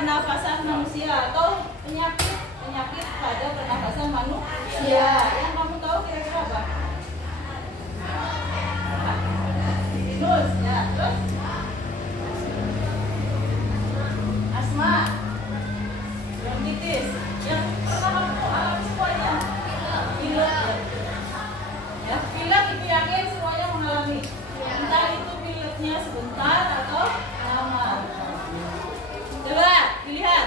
pernafasan manusia atau penyakit pada pernafasan manusia. Yang kamu tahu kira-kira apa? Virus, ya. Terus asma, bronkitis. Yang pernah kamu alami semuanya? Pilek. Ya, pilek itu yakin semuanya mengalami. Entah itu pileknya sebentar atau lama. Coba dilihat,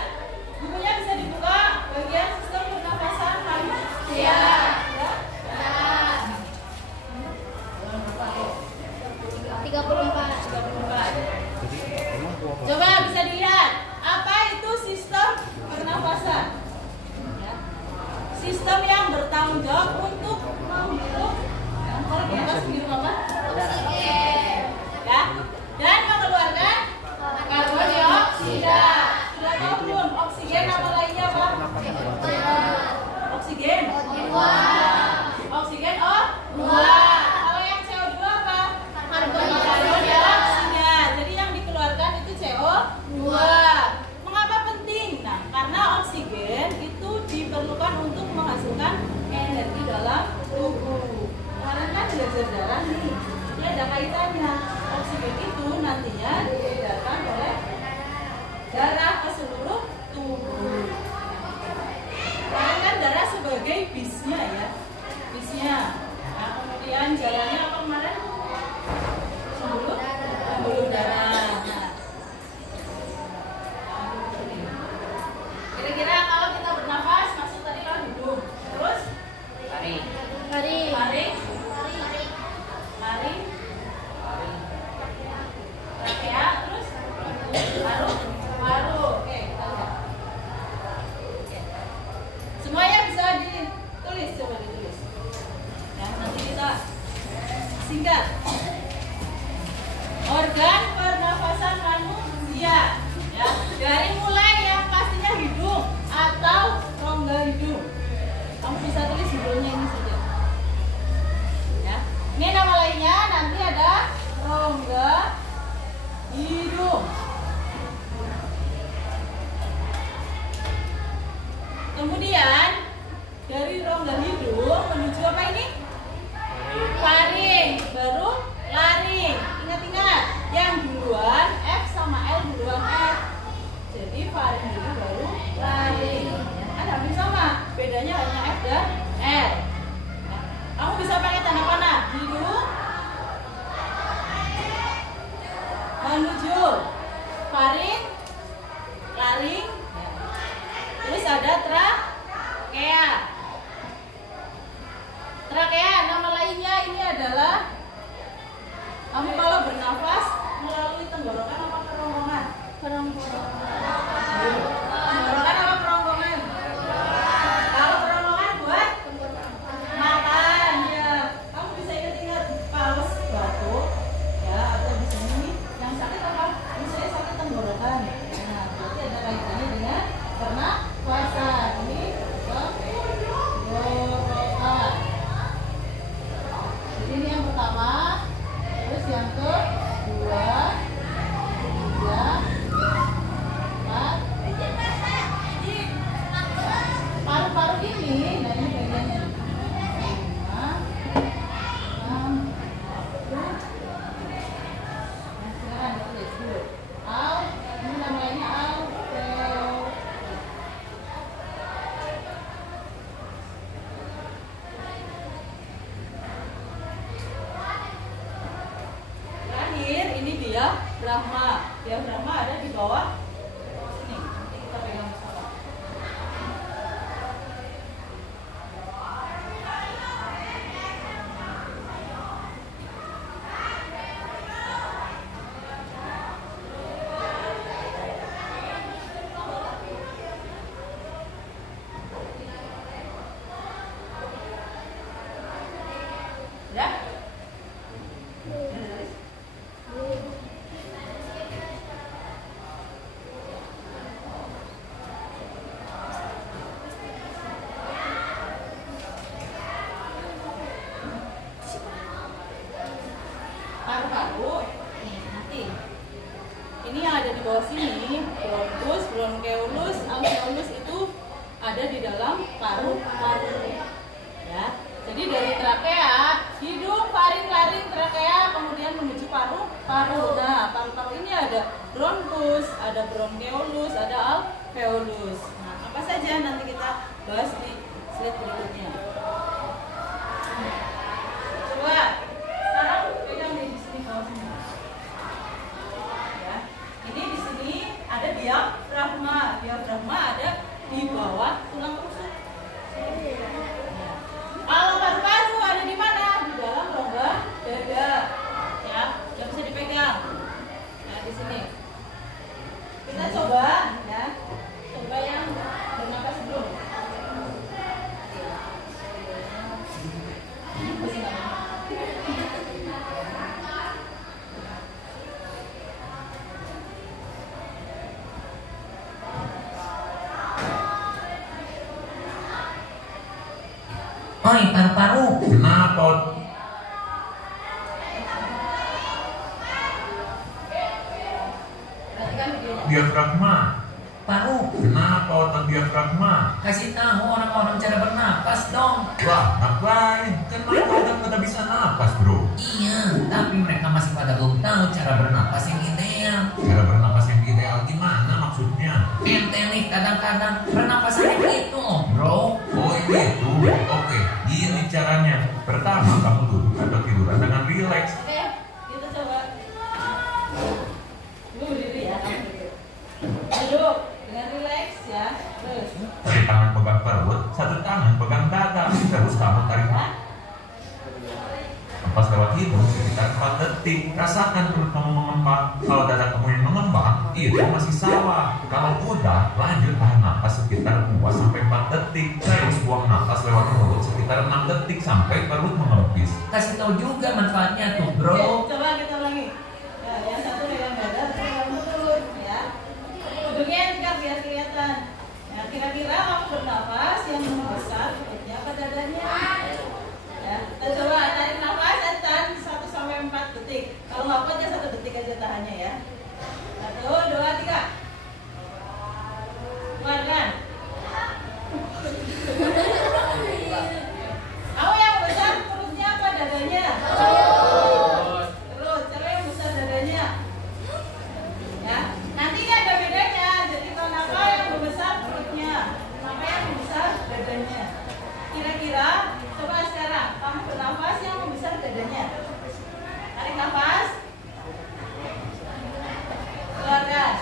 bukunya bisa dibuka bagian sistem pernafasan manusia. Ya. 34. Coba bisa dilihat, apa itu sistem pernafasan? Ya. Sistem yang bertanggung jawab untuk menghirup oksigen, ya, dan mengeluarkan karbon dioksida. Sudah tahu belum? Oksigen nama lainnya apa? Oksigen. Oksigen O2. Kalau yang CO2 apa? Karbon dioksida. Jadi yang dikeluarkan itu CO2. Mengapa penting? Nah, karena oksigen itu diperlukan untuk menghasilkan energi dalam tubuh. Kemarin kan belajar darah nih. Diafragma ada di bawah sini. Nanti kita pegang bersama. Ya? Paru-paru, nih nanti. Ini yang ada di bawah sini, bronkus, bronkeolus, alveolus itu ada di dalam paru-paru. Ya. Jadi dari trakea, hidung, faring, laring, trakea, kemudian menuju paru-paru. Nah, paru-paru ini ada bronkus, ada bronkeolus, ada alveolus. Nah, apa saja nanti kita bahas di slide berikutnya. Coba sekarang pegang di sini bawah sini. Ya. Ini di sini ada diafragma. Diafragma ada di bawah tulang rusuk. Kalau paru-paru ada di mana? Di dalam rongga dada. Ya, yang bisa dipegang. Nah, di sini. Kita coba ya. Coba yang bernapas dulu. Oi, paru-paru. Kenapa? Perhatikan videonya. Diafragma. Paru. Kenapa otak diafragma? Kasih tahu orang-orang cara bernapas dong. Wah, ngapain? Kan mereka udah pada bisa napas, bro. Iya, tapi mereka masih pada belum tahu cara bernapas yang ideal. Cara bernapas yang ideal gimana maksudnya? Ente nih kadang-kadang bernapas yang itu loh, bro. Oh, itu. Oke, gini caranya. Pertama, kamu duduk atau tiduran dengan rileks. Oke, kita coba. Lu berdiri ya, kamu duduk. Duduk dengan rileks ya. Terus. Satu tangan pegang perut, satu tangan pegang dada. Terus kamu tarik nafas lewat hidung sekitar 4 detik. Rasakan perut kamu mengembang. Kalau dada kamu yang mengembang, itu masih salah. Kalau udah, lanjut tahan nafas sekitar 2-4 detik. Terus buang nafas lewat mulut sekitar 6 detik sampai perut mengempis. Kasih tahu juga manfaatnya tuh, Oke, bro. coba kita ulangi. Ya, yang satu pegang dada, pegang perut ya. Hidungnya angkat biar kelihatan. Ya, kira-kira kamu bernafas yang membesar perutnya apa dadanya? Ya, kita coba tarik nafas dan tahan 1-4 detik. Kalau nggak kuat ya 1 detik aja tahannya ya. 1, 2, 3. Keluarkan. Kamu yang besar perutnya apa dadanya? Terus, coba yang besar dadanya. Ya, nanti ini ada bedanya. Jadi kenapa yang membesar perutnya, kenapa yang membesar dadanya? Kira-kira, coba sekarang kamu bernafas yang membesar dadanya. Tarik nafas. Keluarkan.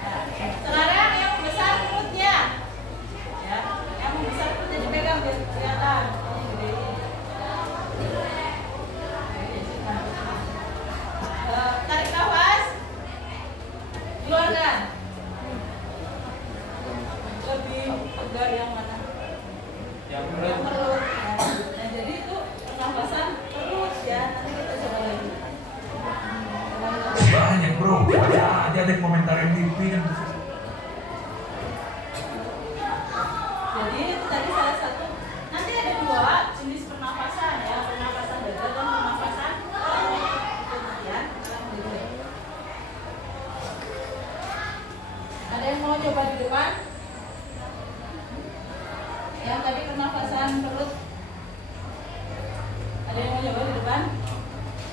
Ya. Sekarang yang membesar perutnya. Ya, yang membesar perutnya dipegang biar kelihatan. Tarik nafas. Keluarkan. Lebih pegar yang mana? Yang perut. Ya. Nah, jadi itu pernapasan perut ya. Nanti kita coba lagi. Banyak, bro. Baca aja deh komentarin TV kan. Jadi itu tadi salah satu. Nanti ada 2 jenis pernapasan ya, pernapasan dada dan pernapasan perut. Itu ya. Ada yang mau coba di depan? Yang tadi pernapasan perut. Ada yang mau coba di depan?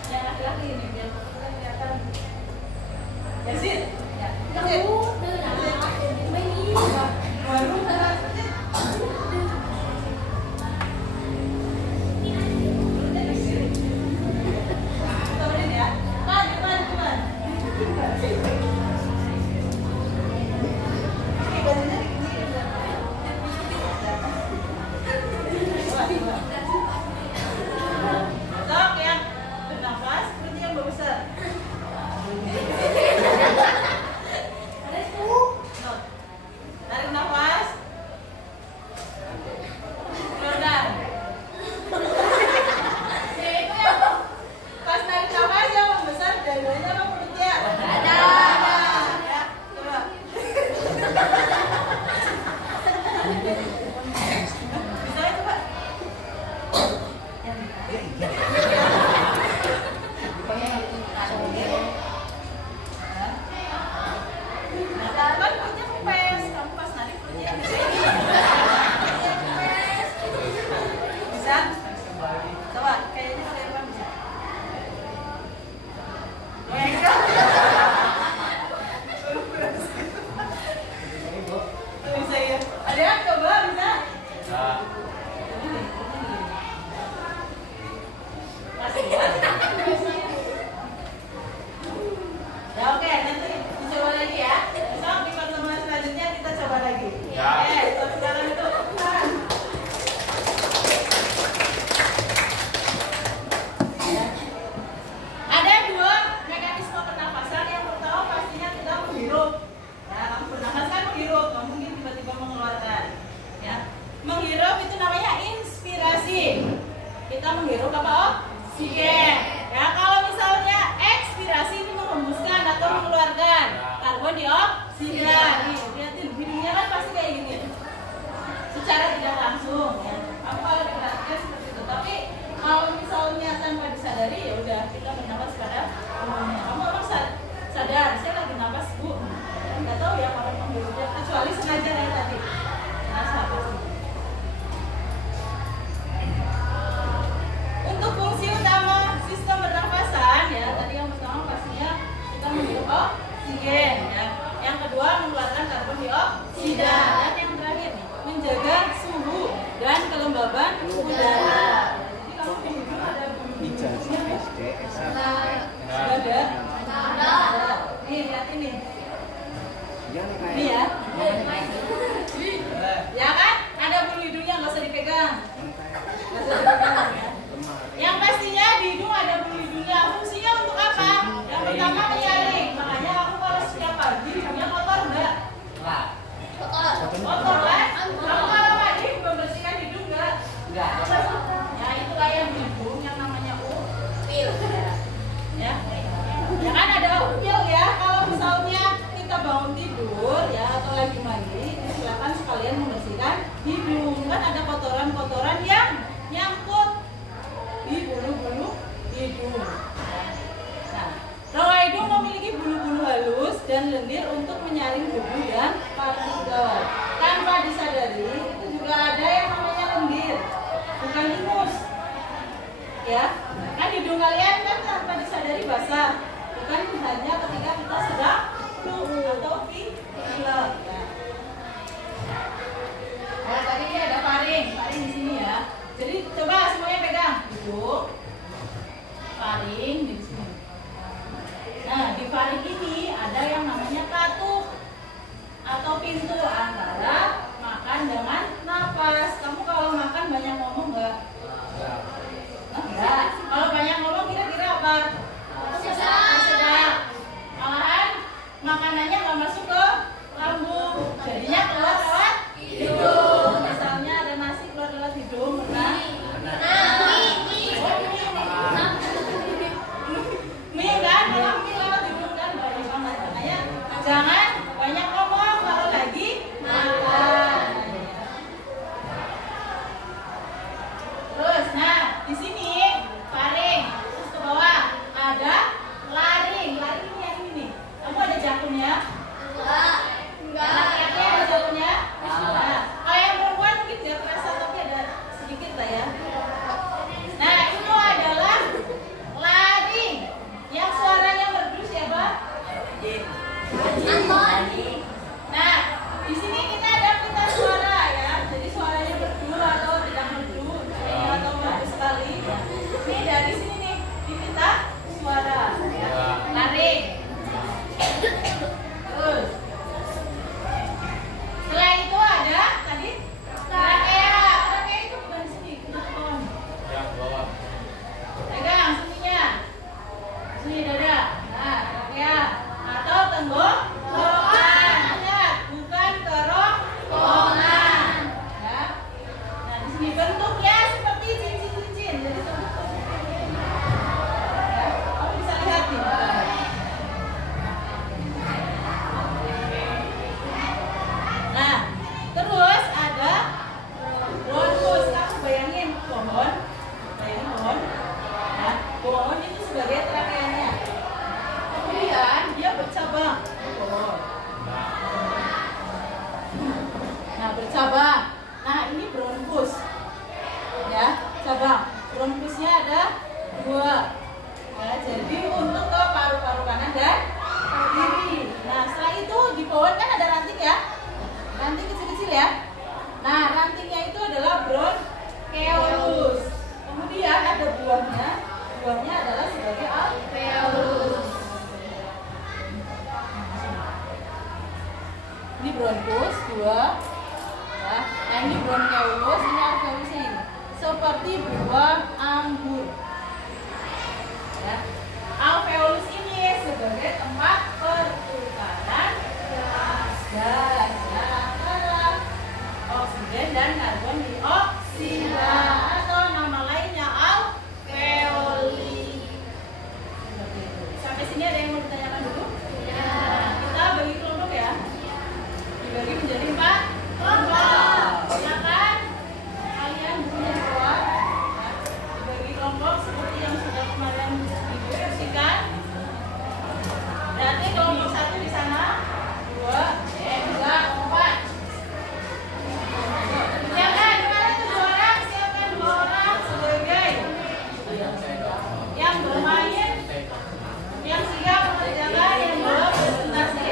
Yang laki-laki ini biar kita kelihatan. Yasin? Ya. Yasin. Baru Temenin ya. Depan. Ini dari sini nih, di pita suara, ya. Laring. tenggorokan. Ingat, bukan kerongkongan. Ya. Nah, di sini bentuknya seperti cincin-cincin. Jadi ya, kamu bisa lihat nih. Nah, terus ada bronkus. Kamu bayangin pohon. Bayangin pohon. Nah, pohon itu sebagai trakeanya. Kemudian dia bercabang. Pohon. Nah, bercabang. Nah, ini bronkus. Ya, cabang. Bronkusnya ada 2. Ya, jadi untuk ke paru-paru kanan dan kiri. Nah, setelah itu di pohon kan ada ranting ya. Ranting kecil-kecil ya. Nah, rantingnya itu adalah bronkeolus. Kemudian ada buahnya. Buahnya adalah sebagai alveolus. Ini bronkus 2. Ya. Nah, ini bronkeolus, ini alveolusnya ini. Seperti buah anggur. Ya. Alveolus ini sebagai tempat pertukaran gas antara oksigen dan karbon dioksida atau nama lainnya alveoli. Sampai sini ada yang mau ditanyakan dulu? Ya. Kita bagi kelompok ya. Dibagi menjadi 4 kelompok. Silakan kalian bukunya dibawa. Ya. Dibagi kelompok seperti yang sudah kemarin diinstruksikan. Berarti kelompok 1 di sana, 2, 3, 4. Siapkan kemarin itu 2 orang, siapkan 2 orang sebagai yang bermain, yang siap mengerjakan, yang belum presentasi.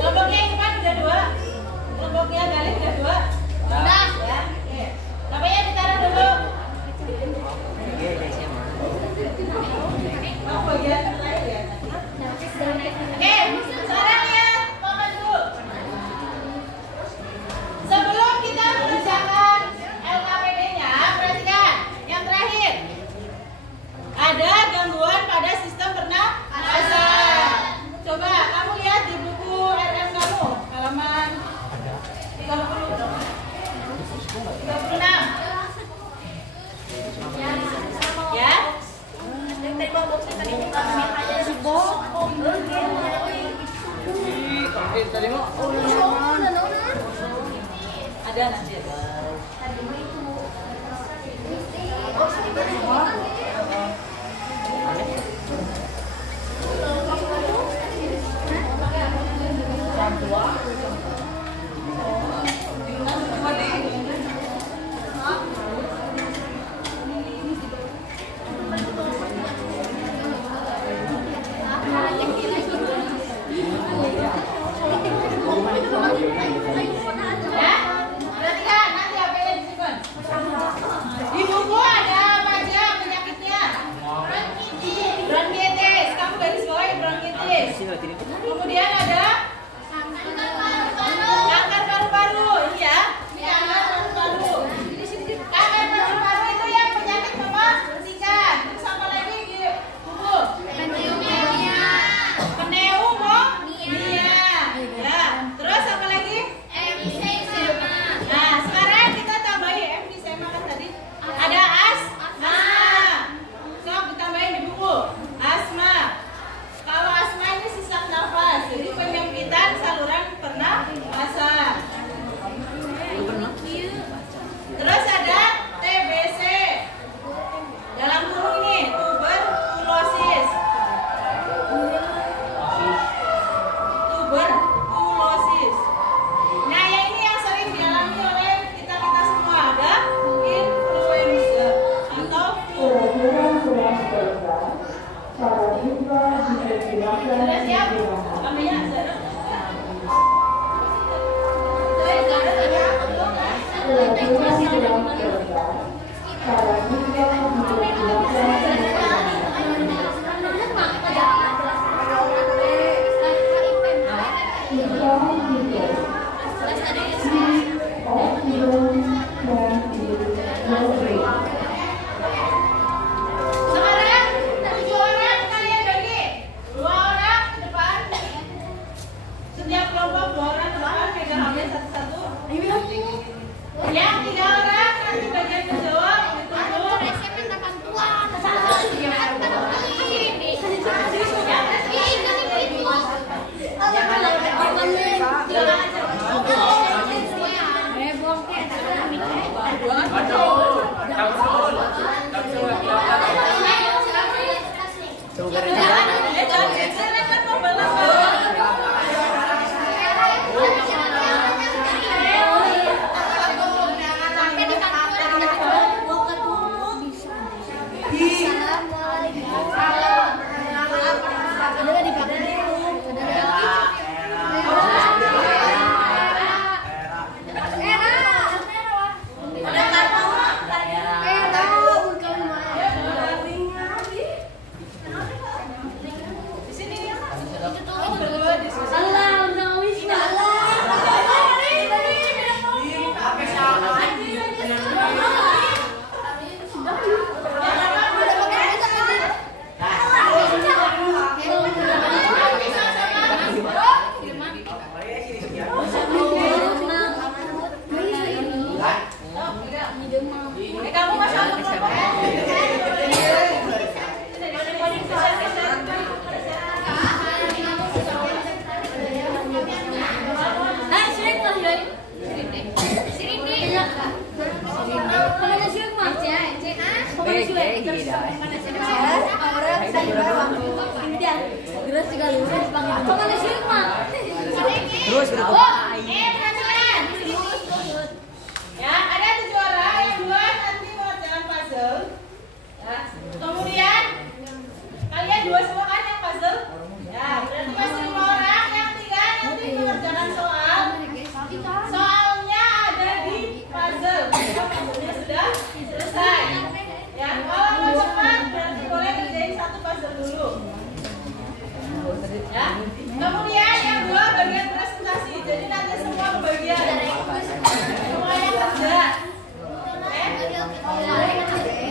Kelompoknya yang depan udah 2. Kelompoknya Galih udah 2. Udah ya. Oke. Tapenya ditaruh dulu. Oh, bagian lain ya. Oke, sekarang lihat Mama dulu. Sebelum kita mengerjakan LKPD-nya, perhatikan yang terakhir. Ada gangguan pada sistem pernapasan. Coba kamu lihat di buku RM kamu, halaman 36. Ya. Ada nanti ada. Ya, perhatikan nanti HP-nya disimpan. Di buku ada apa aja penyakitnya? Bronkitis. Kamu garis bawahi bronkitis. Kemudian ada kanker paru-paru. Iya, kanker paru-paru. Kanker paru-paru itu yang penyakit mematikan. Terus apa lagi di buku? Pneumonia. Ya, terus apa lagi? Emfisema. Nah, sekarang kita tambahin emfisema kan tadi. Ada asma. Sok ditambahin di buku. Asma. Kalau asma ini sesak nafas, jadi penyempitan saluran pernapasan. Terus ada TBC. Dalam kurung ini tuberkulosis. Tuberkulosis. Nah, yang ini yang sering dialami oleh kita semua, ada influenza atau flu. Sudah siap? Ambilnya sekarang 7 orang kalian bagi 2 orang depan. Setiap kelompok 2 orang depan pegang HP satu-satu. Yang 3 orang nanti bagian menjawab ditunggu. Terus Ya, ada 7 orang, yang 2 nanti mengerjakan puzzle. Ya. Kemudian kalian 2 semua kan yang puzzle. Ya, berarti masih 5 orang, yang 3 nanti mengerjakan soal. Soalnya ada di puzzle. Puzzle-nya sudah selesai. Ya, kalau mau cepat berarti boleh kerjain 1 puzzle dulu. Ya. Kemudian yang 2 bagian presentasi. Jadi nanti semua kebagian. Semuanya kerja.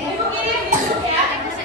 Ibu kirim gitu ya. Nanti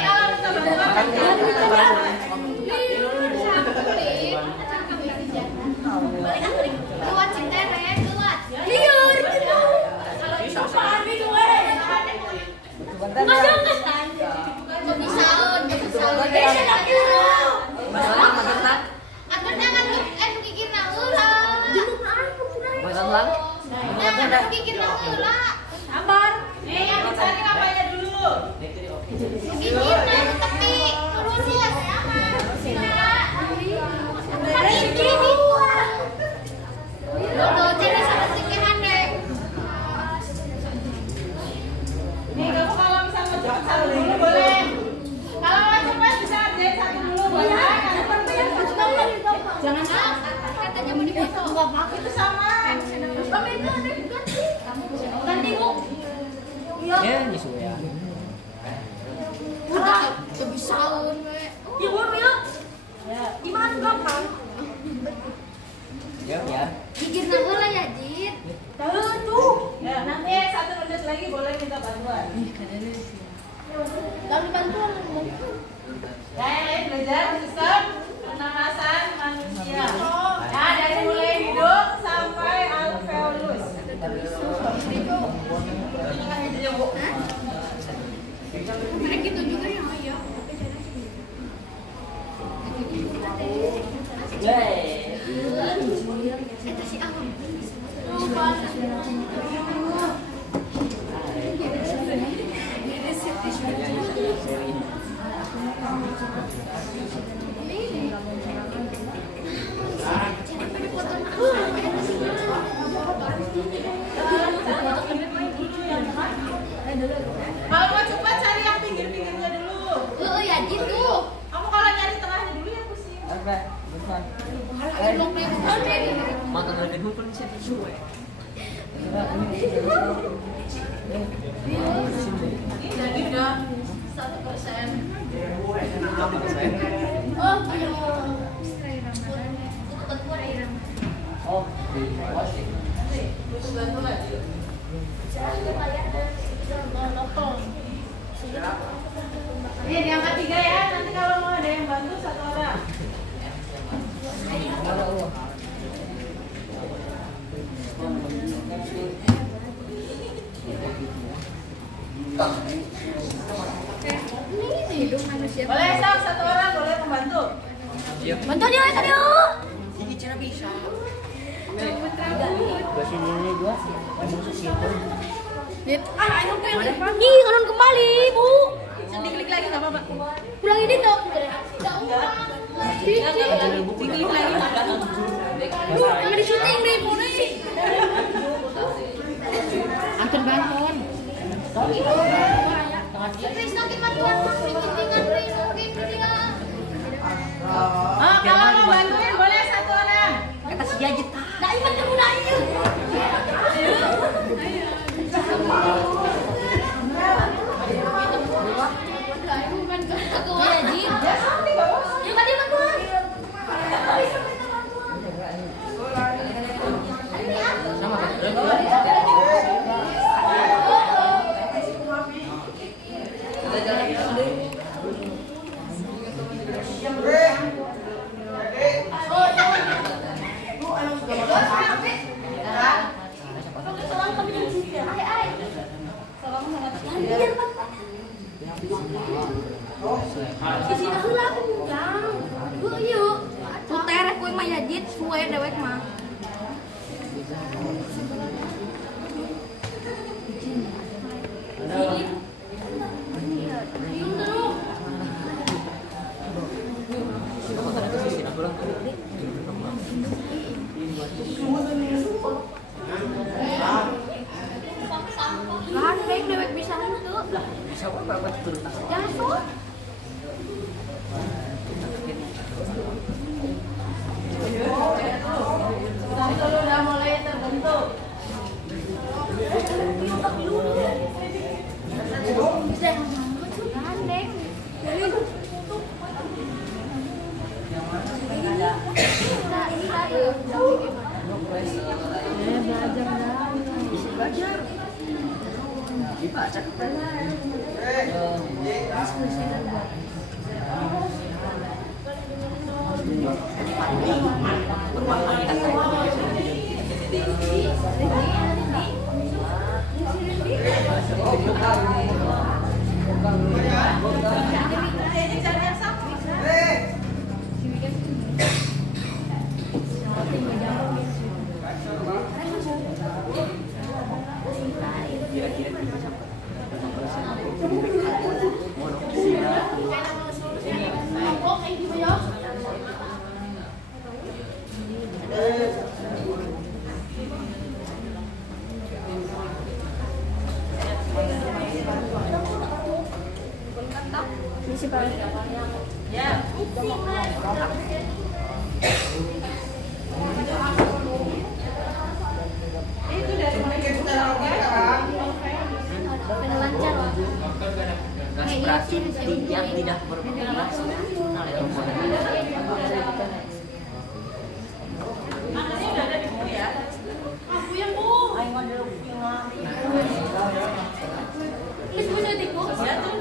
kalau kita yang dicari apanya dulu? Nih kamu kalau misalnya mau cepat 1 dulu boleh. Kalau mau cepat bisa kerjain 1 dulu boleh. Jangan katanya mau dipoto. Enggak pakai itu sama. Ganti Bu. Ya, nyesuaian. Udah kebisaun we. Ya Bu ya. Ya, gimana gampang? Ya, ya. Bikin heula ya, Jit. Tahu tuh. Ya, nanti 1 menit lagi boleh minta bantuan. Lalu bantuan. Ya, yang lain belajar sistem pernapasan manusia. Ya, dari mulai hidup sampai alveolus. Mereka itu juga yang ayo. Eta si Awam. Kalau mau cepat cari yang pinggir-pinggirnya dulu. Ya gitu. Kamu kalau nyari tengahnya dulu ya pusing. Makan lagi dulu kan bisa disuai. Jadi udah 1%. Oh, Oh, butuh bantuan. Ini yang ketiga ya, nanti kalau mau ada yang bantu 1 orang. ini hidup manusia. Boleh Sam, 1 orang boleh membantu. Bantu dia, tadi. Ini cara bisa. Gua sini ini gua. Nih, turun kembali, Bu. Diklik lagi enggak apa-apa. Pulang ini dong. Diklik lagi. Lagi di syuting nih, Bu nih. Anton bantuan. Chris nanti bantuan, Chris. Kalau mau bantuin boleh 1 orang. Kata si Jajit. Nah, ini mah kamu nanya. Siapa berapa turun? Jatuh. Mantul udah mulai terbentuk. Gandeng. Belajar. Dibaca. Ini cara yang sama. Ya. Itu dari mulai kita Lancar. Gas beracun yang tidak berpengaruh nasional itu. Makanya udah ada di buku ya. Aku yang bu. Terus punya tiku. Ya tuh.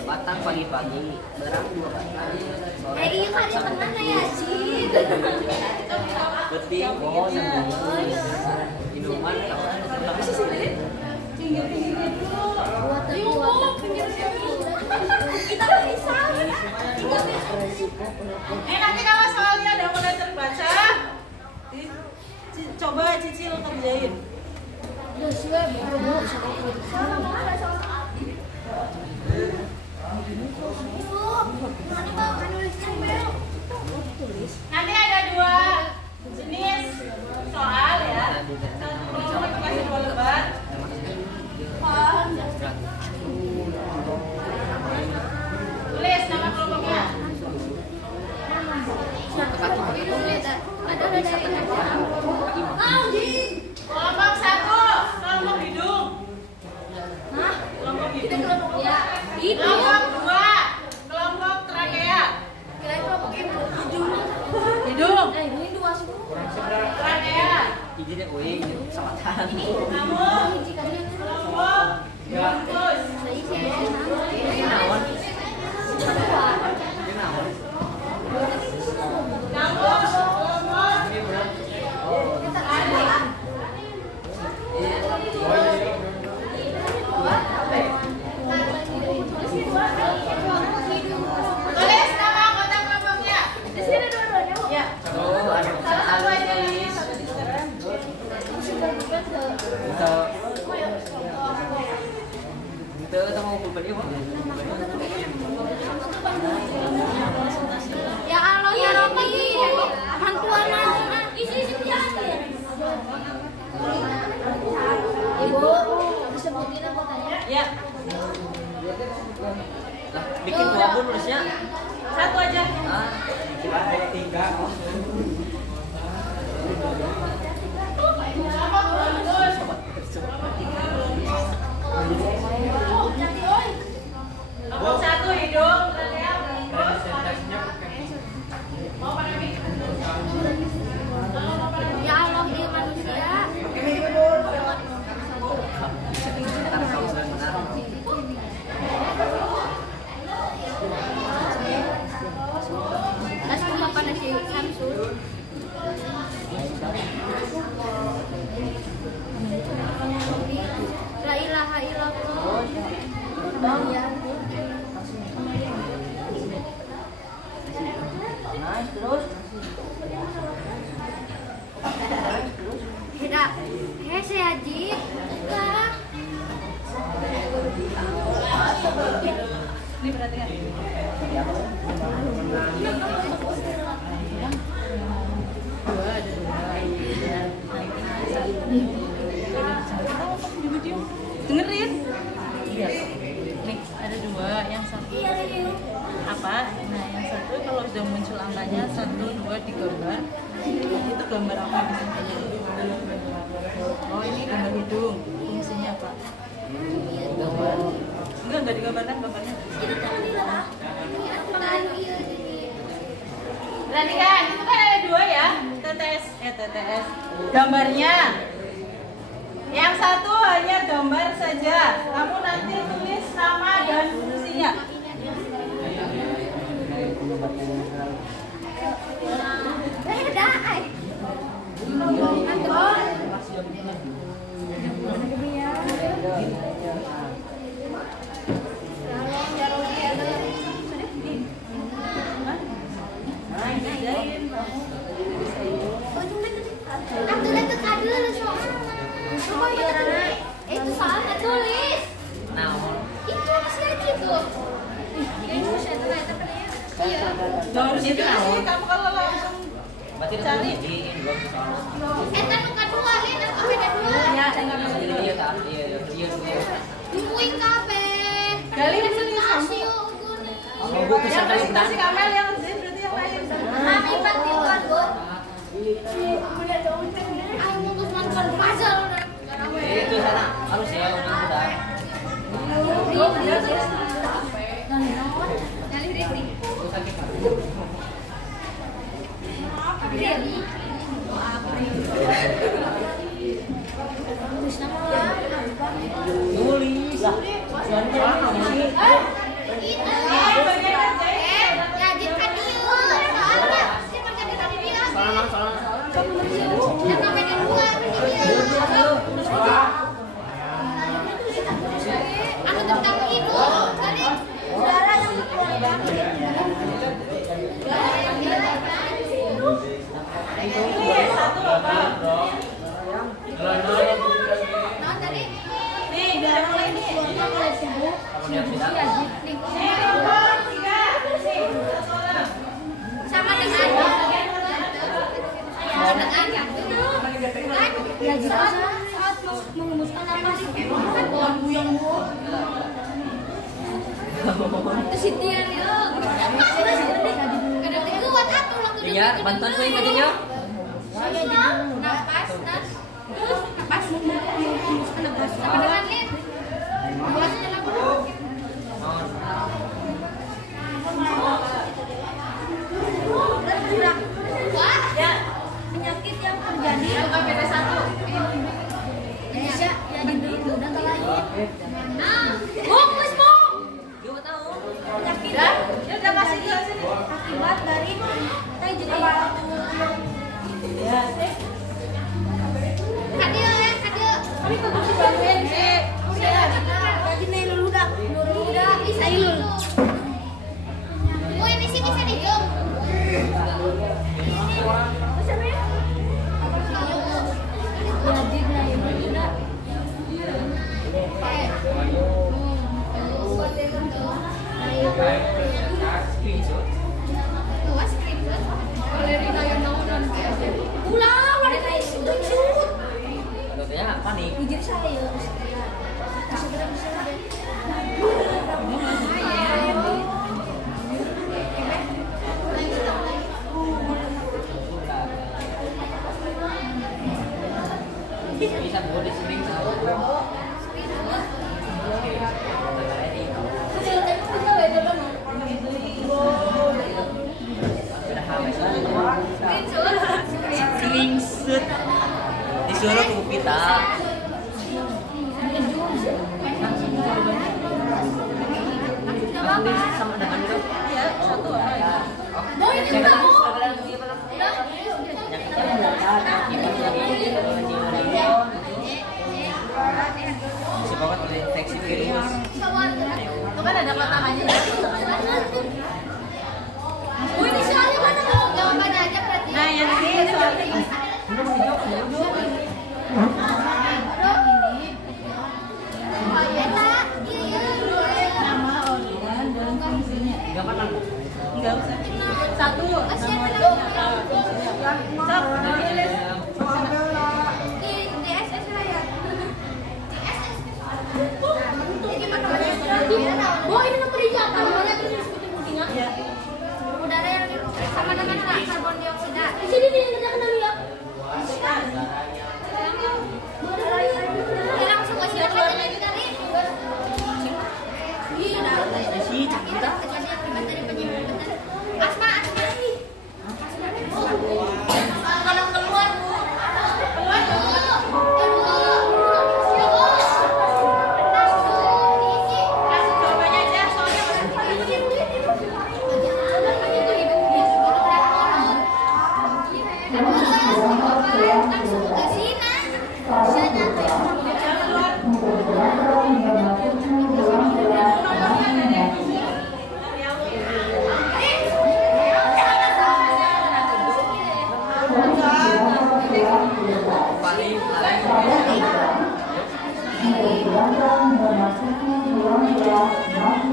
Batang pagi-pagi, berang 2 batang. Sore Iya hari tengah ya sih. beting, oh yang minuman Pinggir-pinggir dulu. Buat terbuat. Kita bisa. Nanti kalau soalnya udah mulai terbaca, coba Cicil kerjain. Udah siap, bu. Nanti ada 2 jenis soal ya. Kelompok dikasih 2 lembar. Tulis nama kelompoknya. Kelompok 1, kelompok hidung. Kelompok hidung. Kelompok 2, kelompok trakea. Hidung. Trakea. Ini deh, wih, salatan. Kamu kelompok bronkus. Kenaon? Kenaon? Kamu kelompok adik. Tulis nama anggota kelompoknya. Di sini dua-duanya, Bu. Ya. Oh, ada Satu aja nih. Kita mau berbalik, Bu. Ya Allah ya Robi, hantuan isi jalan. Ibu, disebutin apa tanya? Ya. Lah, bikin 2 pun nulisnya. Satu aja. Ah, Kelompok bronkus. Kelompok 1 hidung. Trakea, bronkus. Mau pada mikir. Ya Allah ini manusia. sekitar tahun 96. Tas cuma pada si Samsung. La ilaha illallah. Ya. Nah, terus Tidak. Hese Haji. Enggak. Ini perhatikan. Dengerin. lihat. Nih, ada dua, yang satu apa? Nah, yang satu kalau sudah muncul angkanya 1, 2 digambar. Itu gambar apa biasanya? Oh, ini gambar hidung. Fungsinya apa? Enggak digambarkan gambarnya. Perhatikan, itu kan ada dua ya, TTS. Gambarnya. Yang satu hanya gambar saja. Kamu nanti tulis nama dan fungsinya. Itu salah tulis. Itu masih ada itu. Itu saya ternyata iya. Harus itu sih kamu kalau langsung cari. Kan bukan dua, lihat aku beda dua. Ya, enggak Iya. Tungguin kabe. Kali ini presentasi yuk. yang presentasi Kamel yang ngerjain berarti yang lain. Kami bantuan, Bu. Ayo mau nonton puzzle. Itu sana harus ya udah. Nulis lah. Anu tentang hidung, tadi udara yang Satu apa? nah tadi Nih, biar yang lain nih. sama dengan saat mengembuskan napas lampu yang itu Siti ya kadang itu kuat aku langsung Iya, bantuan gue katanya. napas terus napas mengembuskan napas sama dengan lid buatnya lagu wah Ya, penyakit yang terjadi bukan beda satu Indonesia ya di dan lain fokus bu Gue tahu. penyakit ya udah kasih jelasin. akibat dari saya juga Ya, hadir ya hadir kami produksi bantuin sih. jadi Nailul Huda bisa Nailul oh ini sih bisa dihitung Katanya panik. Jadi saya Bisa gue di sini sama. Screenshot disuruh ke Pita. Sama dengan itu. Ya, satu apa ya? mau ini kamu Si bapak terinfeksi virus. Itu kan ada kotakannya. oh ini soalnya mana mau jawabannya aja berarti Nah, yang ini soalnya Eta, iya nama organ dan Oh ini mah kerja apa namanya terus disebutin pudingnya? Iya. Udara yang sama dengan karbon dioksida. Di sini nih yang kita kenal ya. Langsung ke sini aja lagi kali. Iya, udah sih kita. Jadi akibat dari penyembuhan. Asma. Kalau keluar Bu. Keluar Bu. Langsung ke sini. Bisa jatuh.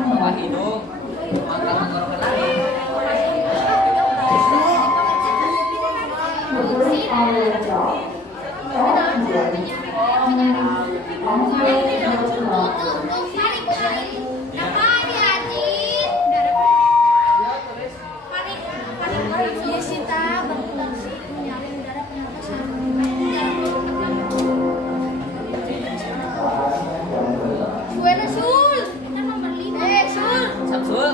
Bukan hidung, mangkal tenggorokan lagi. Samsul.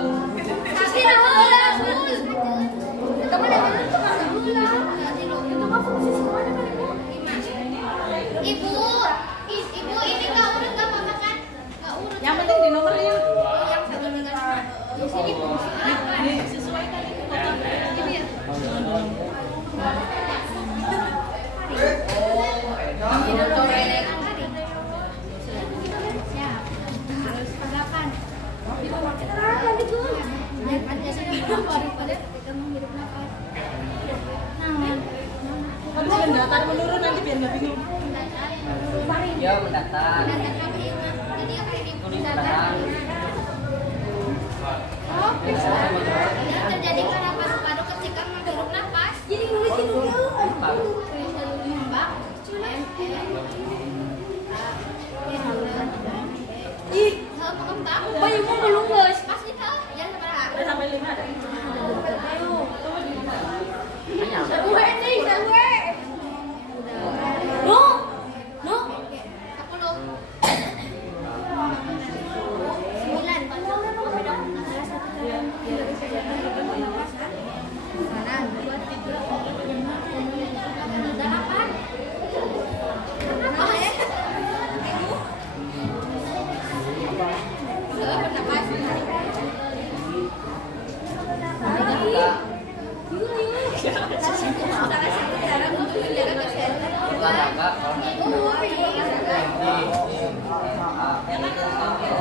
Ibu ini nggak urut nggak apa-apa kan? Nggak urut. Yang penting dinomorin. Yang satu dengan di sini Disesuaikan itu kotaknya. ini ya. Habis mendatar menurun nanti biar nggak bingung. Ya mendatar. Terjadi karena paru-paru ketika menghirup nafas. Jadi nulisin dulu. Ih, pengembang. Bayumu belum guys. Pasti kau. Jangan seberapa. Udah sampai 5 ada. Ayo. Sewe nih, sewe. No. 9.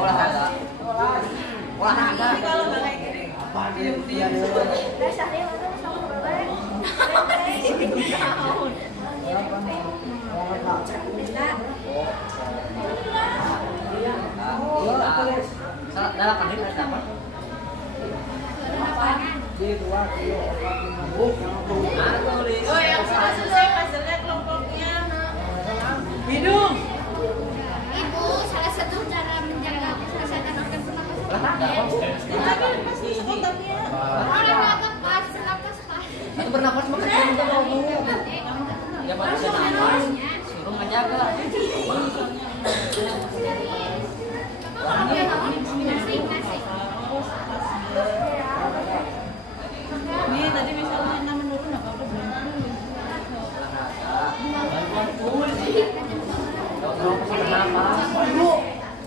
Olahraga. Olahraga. Kalau nggak kayak gini, diam-diam. Salat dalam kan ini ada apa? Oh, yang sudah selesai puzzle-nya kelompoknya. Hidung. Ibu, salah satu cara menjaga kesehatan organ pernapasan. Tapi pasti kotaknya. Olahraga pas, bernapas pas. Itu bernapas mah kecil untuk ngomong. Ya bagus bernapas. Suruh ngejaga. Nih tadi misalnya 6 menurun nggak apa-apa berapa?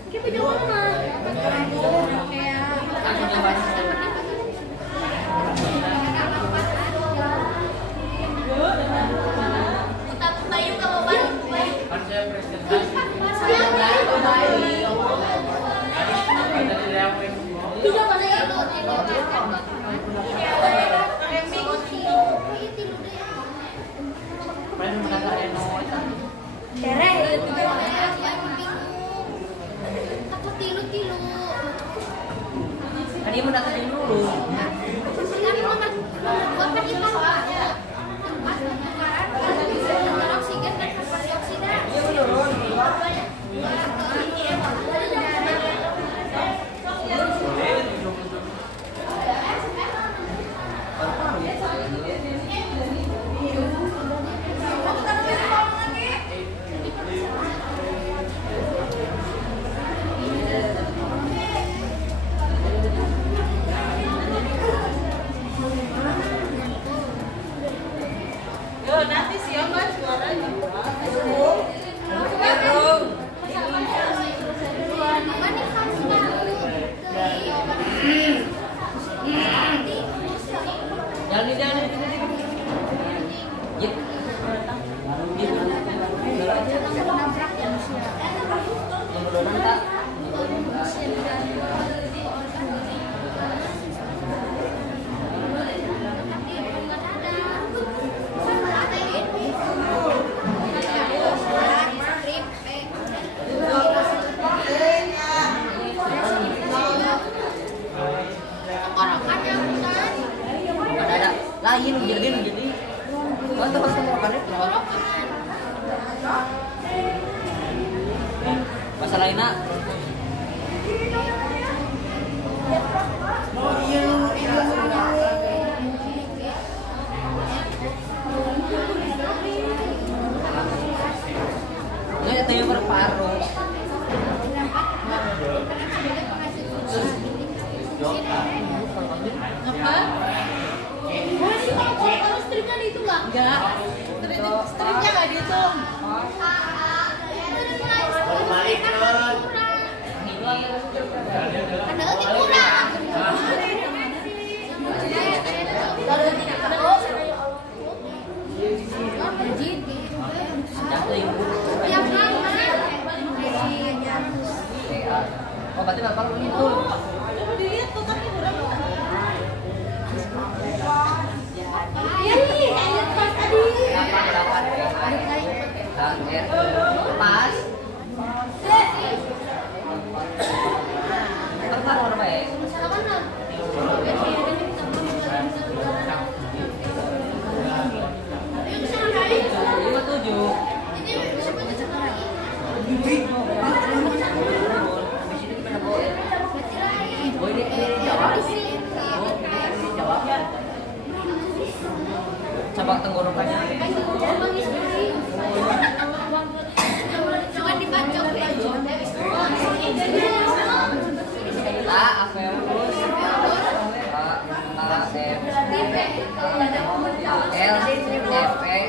Kita jauh mah. Bayu kalau balik Bayu. Tidak mana ya lo takut tilu-tilu. Tadi mendatangi dulu. Kan nomor 2 kan itu Pak. Tempat pembakaran kadar oksigen dan karbon dioksida. Masalah ini nggak ada yang berparuh. Apa? Kalau stripnya dihitung nggak? Enggak. Stripnya nggak dihitung. Oh, berarti bakal itu. Coba dilihat totalnya berapa? Pas. Berapa ya? Lima tujuh. Cabang tenggorokannya. Cuma dibacok aja. A, Aveus, A, M, L, F, E.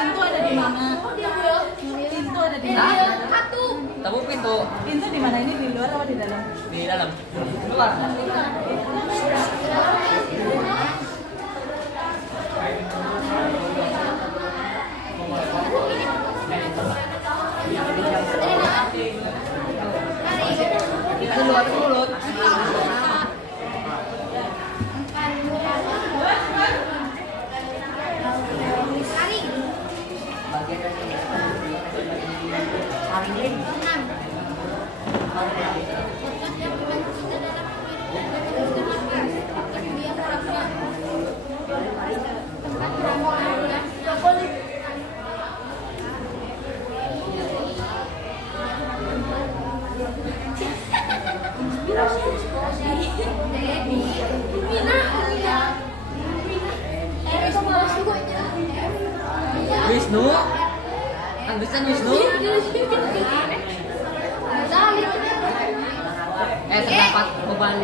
Pintu ada di mana? Pintu ada di mana? Tahu pintu Pintu di mana, ini di luar atau di dalam? di dalam luar. Itu luar mulut. Wisnu, Anggusan Wisnu. Terdapat beban.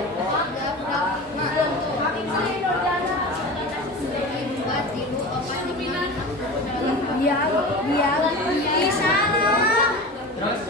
Biar bisa. Terus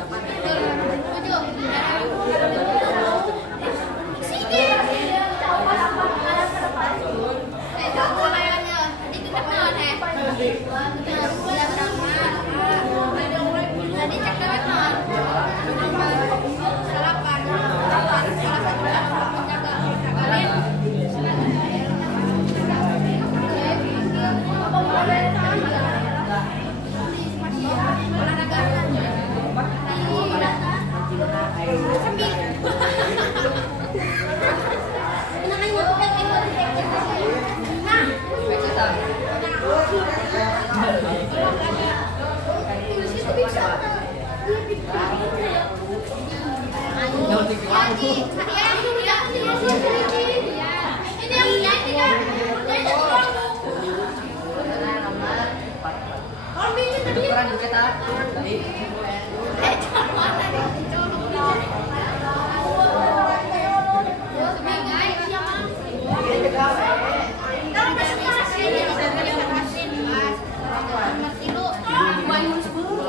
Tukeran juga tak?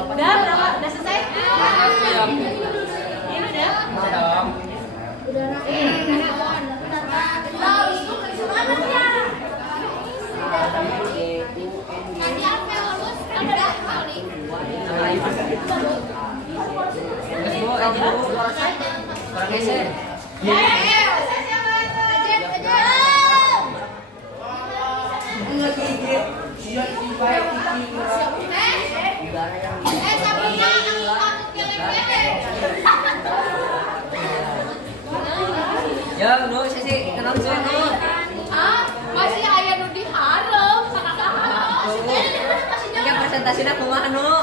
Udah berapa? Udah selesai? Ini udah? Udah. Ya, nu sisi kenal sih nu. Masih aya nu diharem, sakakaha. Ini presentasinya kumaha nu?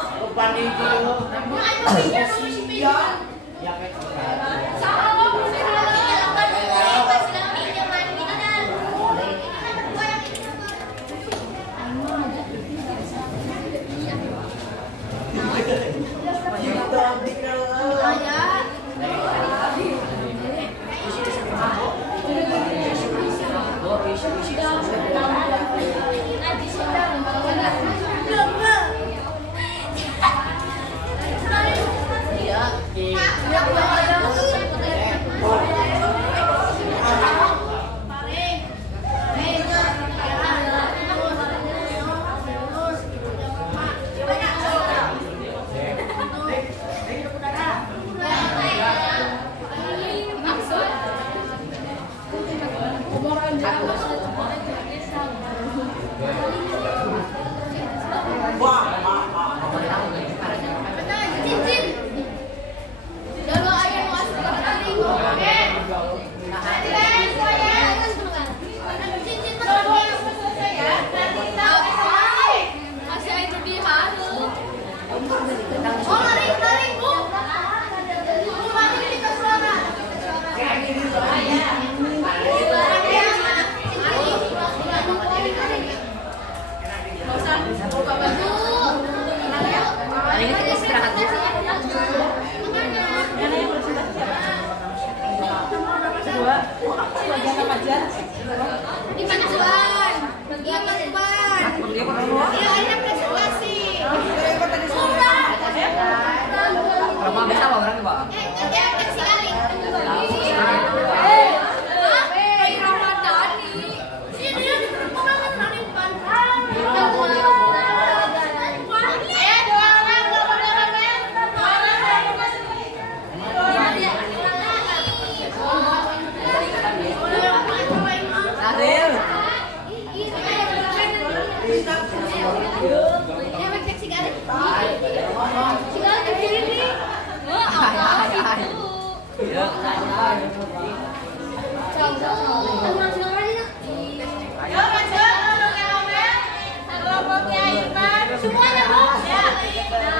Semuanya, Bu. Ya.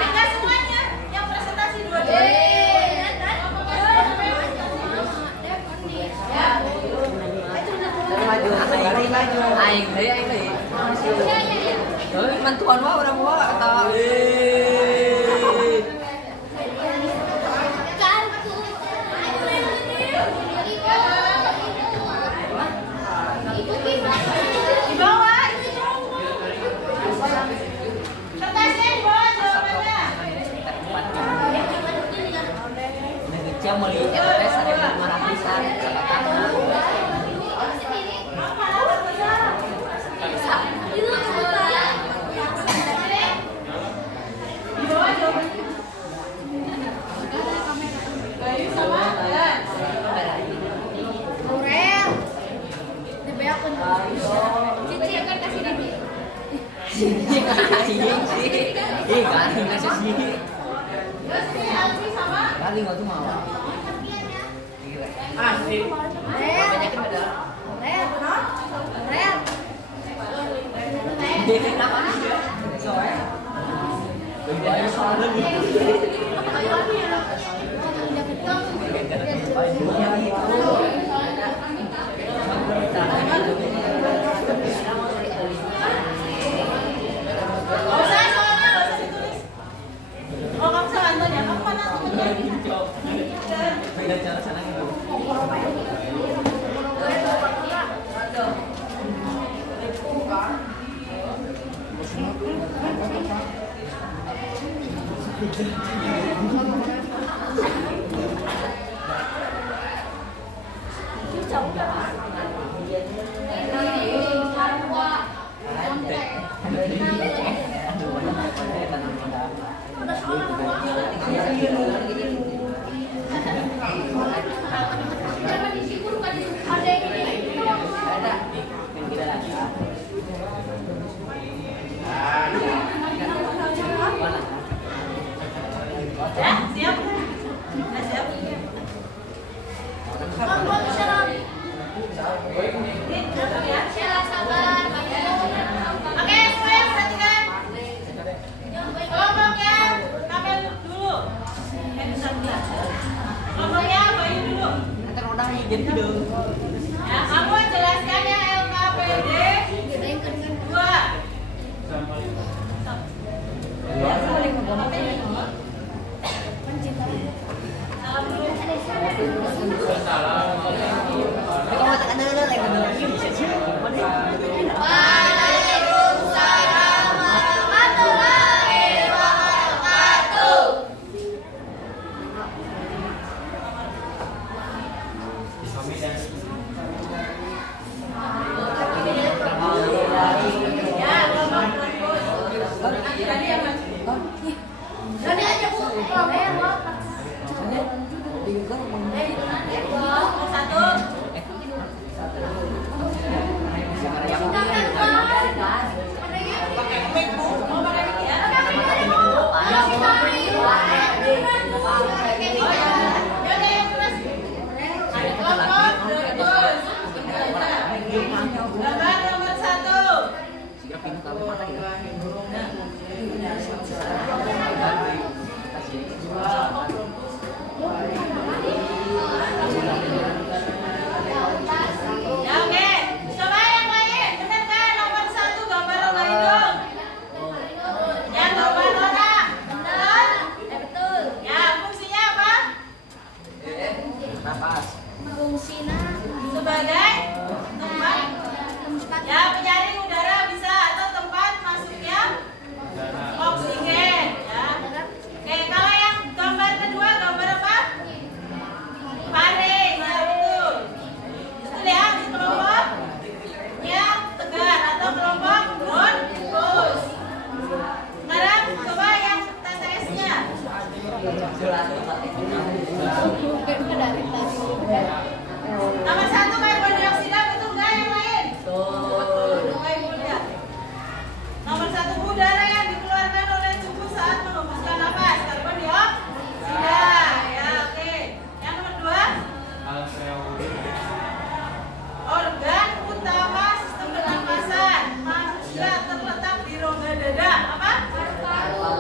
Enggak semuanya. Yang presentasi dua-dua. Aing deui. Heuh, mantuan mah urang mah eta. Di bawah. Kertasnya di bawah jawabannya. Negeus meuli eta teh 1.500-an. Di bawah jawabannya. Bayu sama Dan. Aurel. Dibeakeun. Cici akan kasih Bibi. Ih, garing geus sih. Terus ini Alfi sama Garing waktu mau. Asik. Aurel. Aurel. Aurel. Kenapa? Soalnya. Soalnya gitu. Nomor 1 karbon dioksida, betul nggak yang lain? Betul. Nomor 1 udara yang dikeluarkan oleh tubuh saat menghembuskan napas, karbon dioksida. Ya, oke. Yang nomor 2? Organ utama sistem pernapasan manusia terletak di rongga dada. Apa?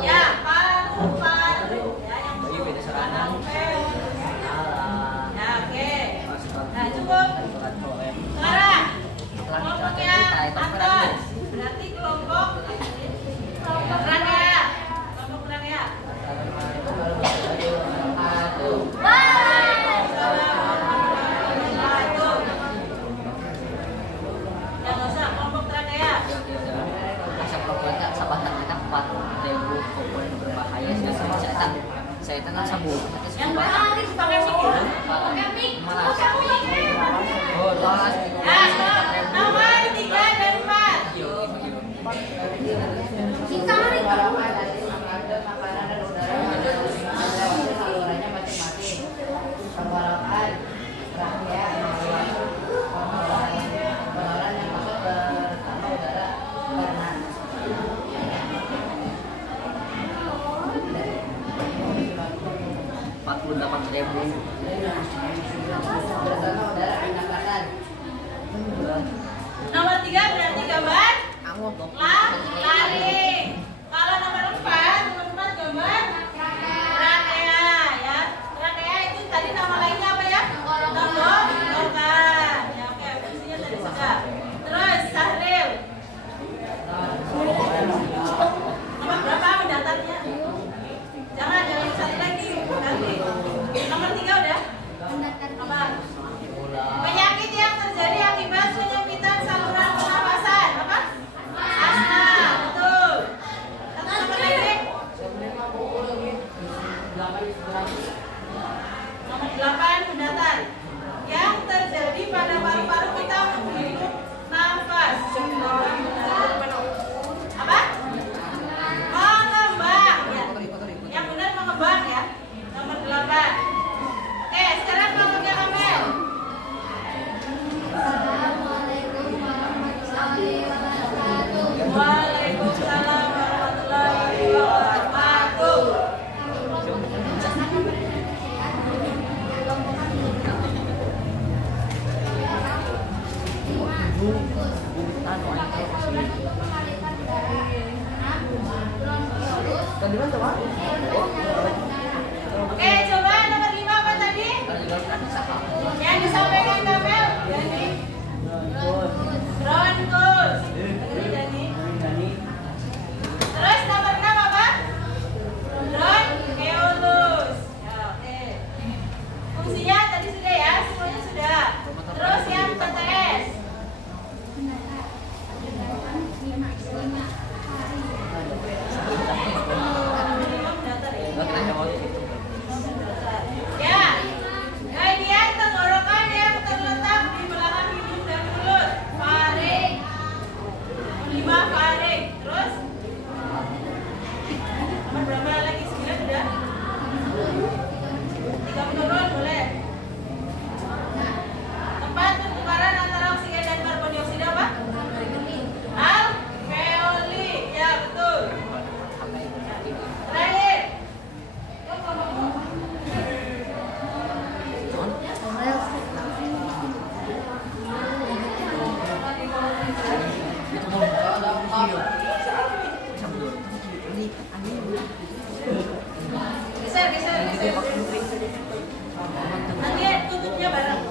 Ya, paru-paru. Ya, yang betul. Ya, oke. Nah, cukup. Sekarang kelompoknya Anton. Berarti kelompok Rania. Kelompok Rania. Yang nggak usah kelompok Rania. Saya tenang sabuk. Yang harus pakai mikir. Oh, kelas. Nah, nomor 3 dan 4. Oke, coba nomor 5 apa tadi? Yang disampaikan Kamel, Dani. Bronkus. Ini Dani. Terus nomor 6 apa? Bronkeolus. Ya, oke. Fungsinya tadi sudah ya, semuanya sudah. Terus yang TTS. Ya, bagian tenggorokan yang terletak di belakang hidung dan mulut. Faring. 5 faring. Terus nomor berapa lagi? 9 sudah? 3 menurun boleh. Tempat pertukaran antara oksigen dan karbon dioksida apa? Alveoli. Ya, betul. Terakhir. Geser. Nanti tutupnya bareng.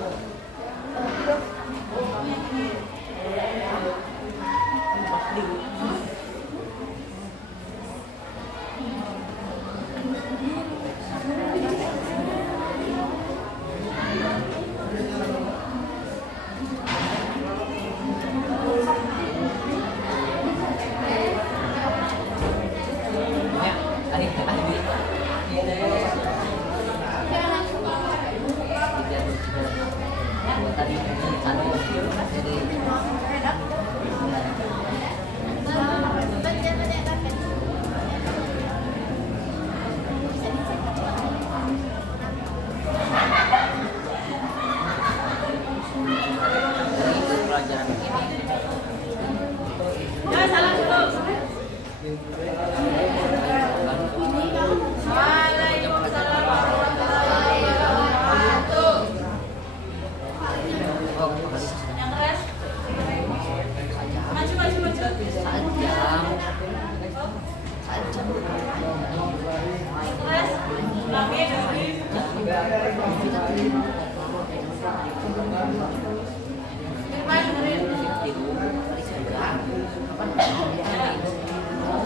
Jangan salah dulu. Waalaikumsalam warahmatullahi wabarakatuh. Yang keras. Maju. Yang keras. Ulangnya dari. Firman dengerin.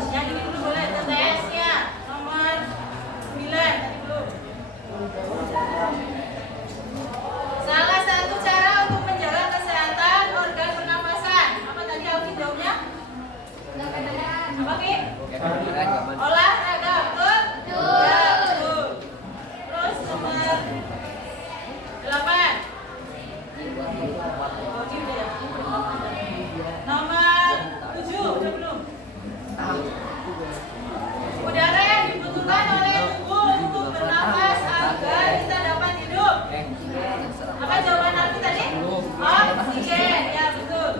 Yang ini dulu boleh, TTS-nya nomor 9 tadi belum. Salah satu cara untuk menjaga kesehatan organ pernapasan. Apa tadi Alvin jawabnya? Apa Ki? Olahraga, betul? Ya, betul. Terus nomor 8. Nomor 7 udah belum? Udara yang dibutuhkan oleh tubuh untuk bernapas agar kita dapat hidup. Apa jawaban aku tadi? Oksigen, ya betul.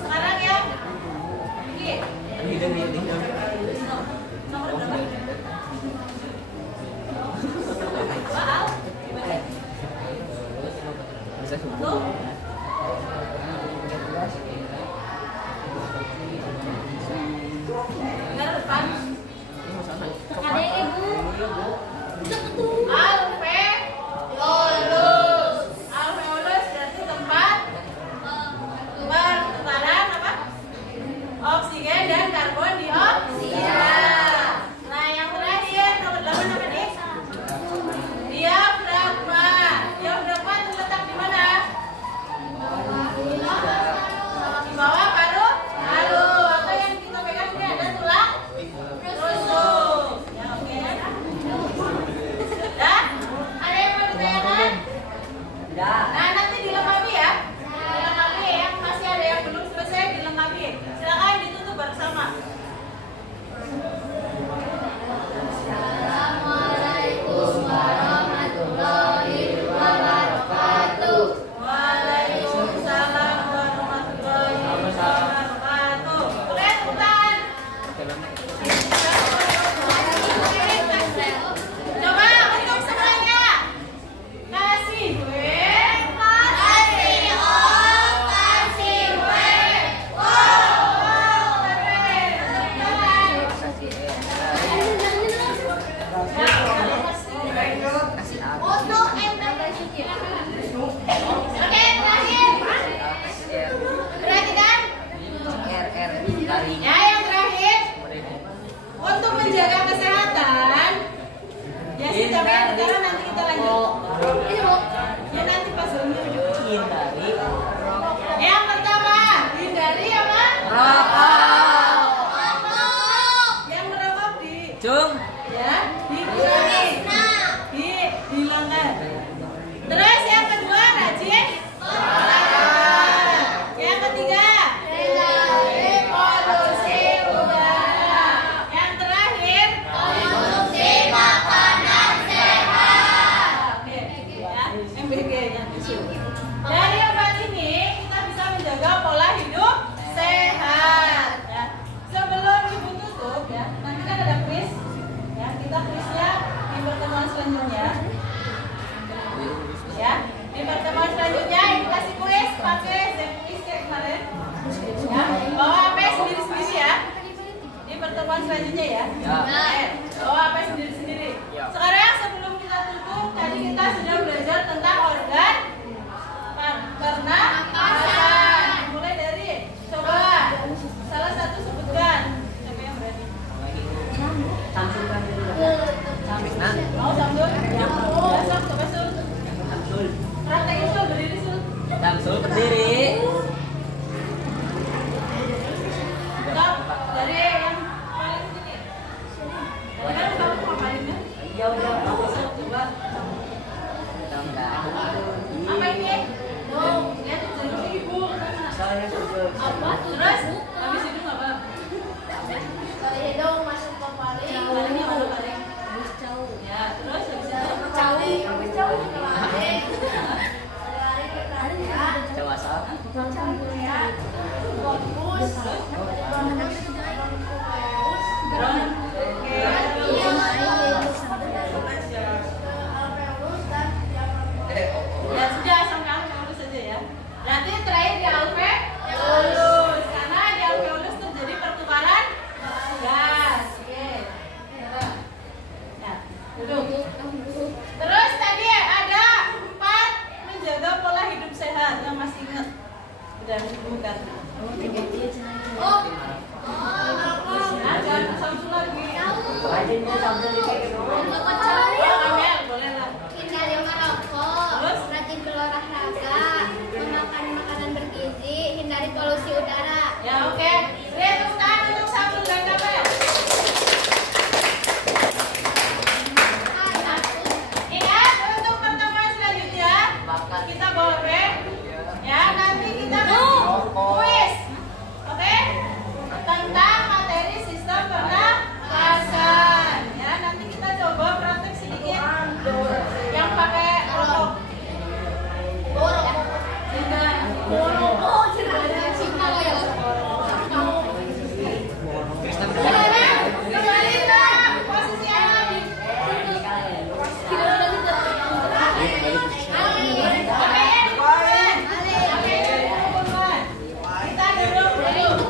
Sekarang yang ini. Nomor berapa? Wow. Tuh. Negara depan. Ada ibu. aja ya. Bawa apa sendiri-sendiri. Sekarang sebelum kita tutup, tadi kita sudah belajar tentang organ pernapasan. Mulai dari coba salah satu sebutkan. Siapa yang berani? Samsulkan dulu. Mau sambil? Besok coba sul. Samsul. Praktekin sul, berdiri sul. Samsul berdiri. Stop. Dari yang paling sini. Kan kamu ngapainnya? Jauh-jauh. Coba. Apa ini? Lihat jalur ibu. Saya sudah. Apa? Terus habis itu apa? Hidung masuk ke paling. Palingnya mana paling? Jauh. Ya, terus habis itu Jauh. Jauh asal. Fokus. ground. Oke. Ya sudah sampai alveolus saja ya. Nanti terakhir di alveolus karena di alveolus terjadi pertukaran gas. Oke. Ya, duduk. Terus tadi ada 4 menjaga pola hidup sehat yang masih ingat. Udah bukan. Nah, jangan samsul lagi. Rajinnya sambil Amel, boleh lah. Hindari merokok, rajin berolahraga, memakan makanan bergizi, hindari polusi udara. Ya oke. Lihat tepuk tangan untuk Samsul dan Kamel. Ingat untuk pertemuan selanjutnya kita bawa break. Ya nanti kita kuis, oke? Tentang materi sistem pernapasan. Ya nanti kita coba praktek sedikit yang pakai rokok. Kembali ke posisi yang lagi. Pakainya dikumpulkan. Pakainya dikumpulkan. Kita duduk dulu.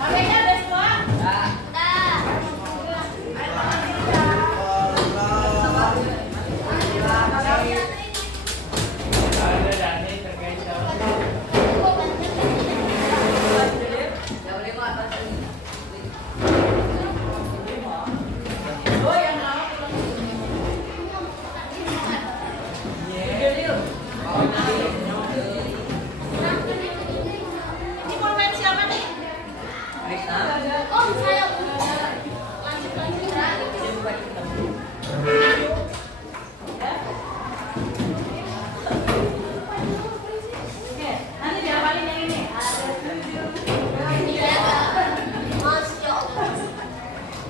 Pakainya udah semua? Oh yang lama ini pulpen siapa nih? Oh, saya Lanjut. Ya. Oke, nanti dihafalin yang ini. Ada 7.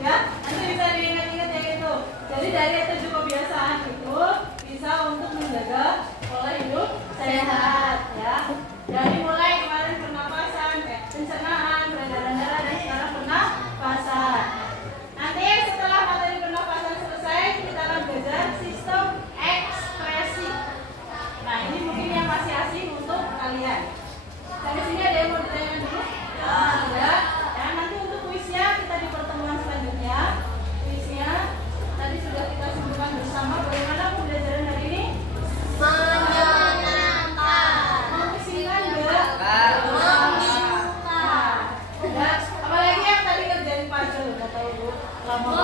Ya, nanti bisa diingat-ingat yang itu. Jadi dari 7 kebiasaan itu bisa untuk menjaga pola hidup sehat, ya. Dari mulai kemarin pernapasan, pencernaan, peredaran darah, dan sekarang pernapasan. Nanti setelah materi pernapasan selesai, kita akan belajar sistem ekspresi. Nah, ini mungkin yang masih asing untuk kalian. Sampai sini ada yang mau ditanyakan dulu? Ya. Ya, nanti untuk kuisnya kita di pertemuan selanjutnya. Kuisnya tadi sudah kita simpulkan bersama bagaimana pembelajaran hari ini. Memusingkan enggak? Membingungkan. Ya, apalagi yang tadi kerjain puzzle, enggak tahu Bu. Lama